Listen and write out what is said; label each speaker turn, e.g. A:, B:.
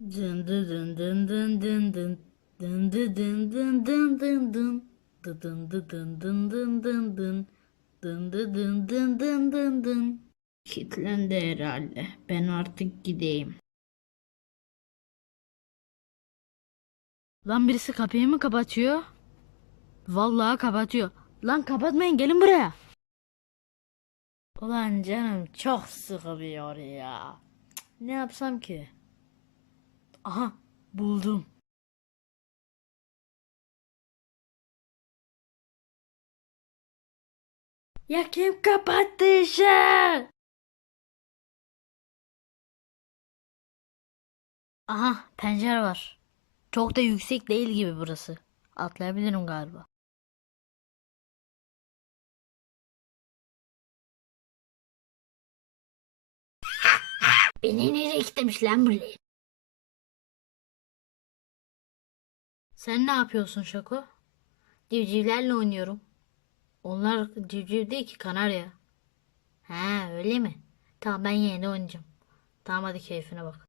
A: Dın dı dın dın dın dın dın. Dın dı dın dın dın dın dın. Dı dın dı dın dın dın dın dın. Dın dı dın dın dın dın dın. Kilitlendi herhalde. Ben artık gideyim. Lan birisi kapıyı mı kapatıyor? Vallahi kapatıyor. Lan kapatmayın gelin buraya. Ulan canım çok sıkılıyor ya. Ne yapsam ki? Aha buldum. Ya kim kapattı işi? Aha pencere var. Çok da yüksek değil gibi burası. Atlayabilirim galiba. Beni nereye gitmiş lan buraya? Sen ne yapıyorsun Şako? Civcivlerle oynuyorum. Onlar civciv değil ki kanarya. He öyle mi? Tamam ben yine oynayacağım. Tamam hadi keyfine bak.